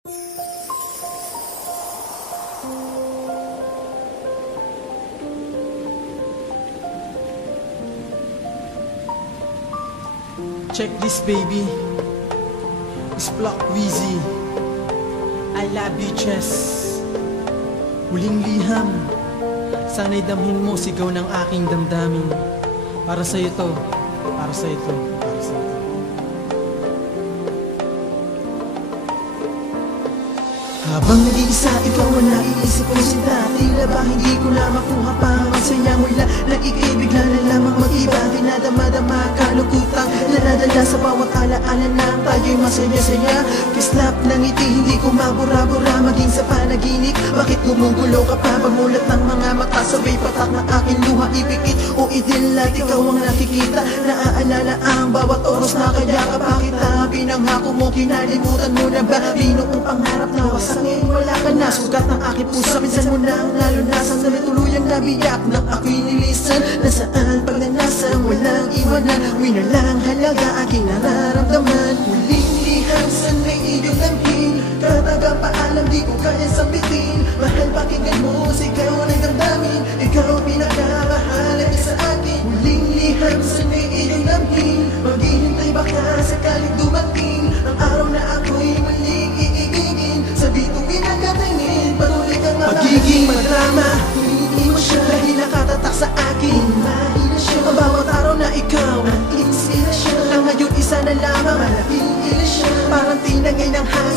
Check this, baby. It's Block Wheezy. I love you, Chess. Huling liham. Sana'y damhin mo sigaw ng aking damdamin. Para sa'yo to, para sa'yo to, para sa'yo to. Habang nag-iisa, ikaw ang naiisip kong sinta. Tila ba hindi ko na makuha pa ang saya mula nag-iibig na lamang mag-iba. Dinadama-dama kalukutang naladala sa bawat alaala na tayo'y masaya-saya. Kislap ng ngiti, hindi ko mabura-bura maging sa panaginip. Bakit gumugulo ka pa? Pagmulat ng mga mata, sabay patak na aking luha ipikit o idilat. Ikaw ang nakikita, naaalala ang bawat oras na kaya ka pa kita. Pinanghako mo, kinalimutan mo na ba? Binuong pangarap na wasak ngayon wala ka na. Sugat ng aking puso, minsan mo na ang nalunasan. Na tuluyang nabiyak ng ako'y nilisan. Nasaan pagnanasang walang iwanan. Uwi na lang halaga aking nararamdaman. Huling liham, sana'y iyong lamhin. Katagang paalam, di ko kaya sambitin. Mahal, pakinggan mo, sigaw ng damdamin. Ikaw pinakamahalaga sa akin. Huling liham, sana'y iyong lamhin. Maghihintay baka sakaling dumating ang araw na ako'y muling iibigin. Sa bituin ang katingin, patuloy kang magiging madrama. Hindi mo siya dahil nakatatak sa akin. Mahina siya ang bawat araw na ikaw ang inspirasyon. Na ngayon isa na lamang malaking ilusyon. Parang tinagay ng hangin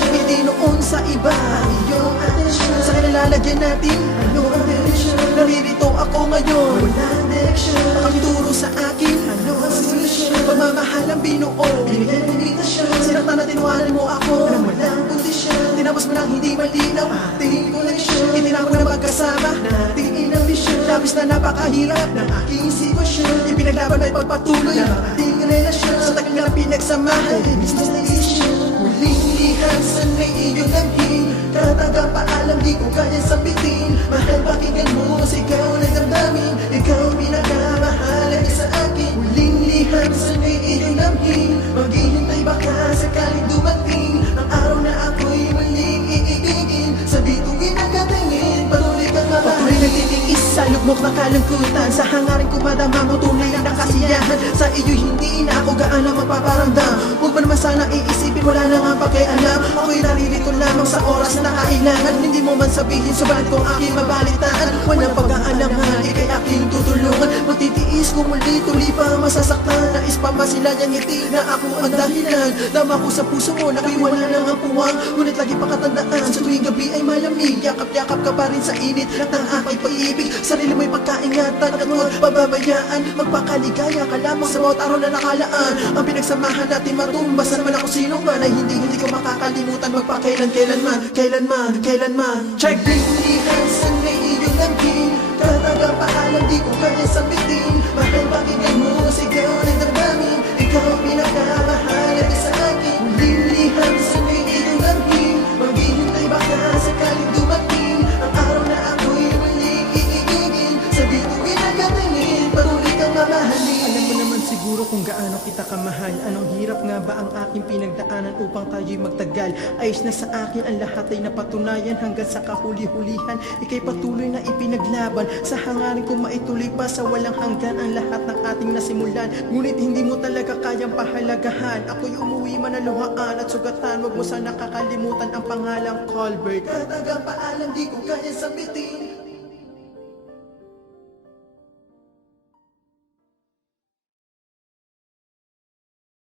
hindi noon sa iba ang iyong atensyon. Sa kanilalagyan natin, ano ang direksyon? Naririto ako ngayon, walang direksyon. Nakaturo sa akin, ano ang solusyon? Pagmamahal ang binuo, binigyan ng imitasyon. Sinaktan na tinuwanan mo ako ng walang kondisyon. Tinapos mo lang hindi malinaw ating koleksyon. Itinapon na magkasama nating inang misyon. Labis na napakahirap ng aking sitwasyon. Ipinaglaban ay pagpatuloy ang ating relasyon. Sa tagal nga na pinagsamahan, business na decision. Huling liham, sana'y iyong lamhin. Katagang paalam, di ko kaya sambitin. Mahal, pakinggan mo, sigaw ng damdamin. Ikaw pinakamahalaga sa akin. Huling liham, sana'y iyong lamhin. Maghihintay baka sakaling dumating ang araw na ako'y muling iibigin. Sa bituin ang katingin, patuloy kang mamahalin. Patuloy nagtitiis sa lugmok na kalungkutan. Sa hangarin ko madama mo tunay ang nakasiyahan. Sa iyo'y hindi na ako gaano magpaparamdam. Huwag mo naman sana iisipin, wala na nga pakialam. Ako'y naririto lamang sa oras na kailangan. Hindi mo man sabihin, subalit kong aking mabalitaan. Walang pag-aalangan, ikay aking tutulungan. Magtitiis kung muli, tuloy pa masasaktan. Nais pa masilayan ngiti na ako ang dahilan. Dama ko sa puso mo, nako'y wala nang ang puwang. Ngunit lagi pakatandaan, sa tuwing gabi ay malamig. Yakap-yakap ka pa rin sa init ng aking pag-ibig. Sarili mo'y pagkaingatan at huwag pababayaan. Magpakaligaya ka lamang sa bawat araw na nakalaan. Ang pinagsamahan natin matumbas naman ako sino man. Ay hindi ko makakalimutan kailanman. Check! Liham, sana'y iyong lamhin. Katagang paalam, di ko kaya sambitin. Mahal, pakinggan mo, sigaw ng damdamin. Ikaw pinakamahalaga sa akin. Huling liham, sana'y iyong lamhin. Maghihintay baka sakaling dumating ang araw na ako'y muling iibigin. Sa bituin ang katingin, patuloy kang mamahalin. Alam mo naman siguro kung gaano kita kamahal. Anong hirap nga ba ang aking pinagdaanan upang tayo'y magtagal. Ayos na sa akin ang lahat ay napatunayan. Hanggang sa kahuli-hulihan, ikay patuloy na ipinaglaban. Sa hangarin ko maituloy pa sa walang hanggan ang lahat ng ating nasimulan. Ngunit hindi mo talaga kayang pahalagahan. Ako'y umuwi man na luhaan at sugatan. Huwag mo sana kakalimutan ang pangalang Colbert. Katagang paalam, di ko kaya sabitin.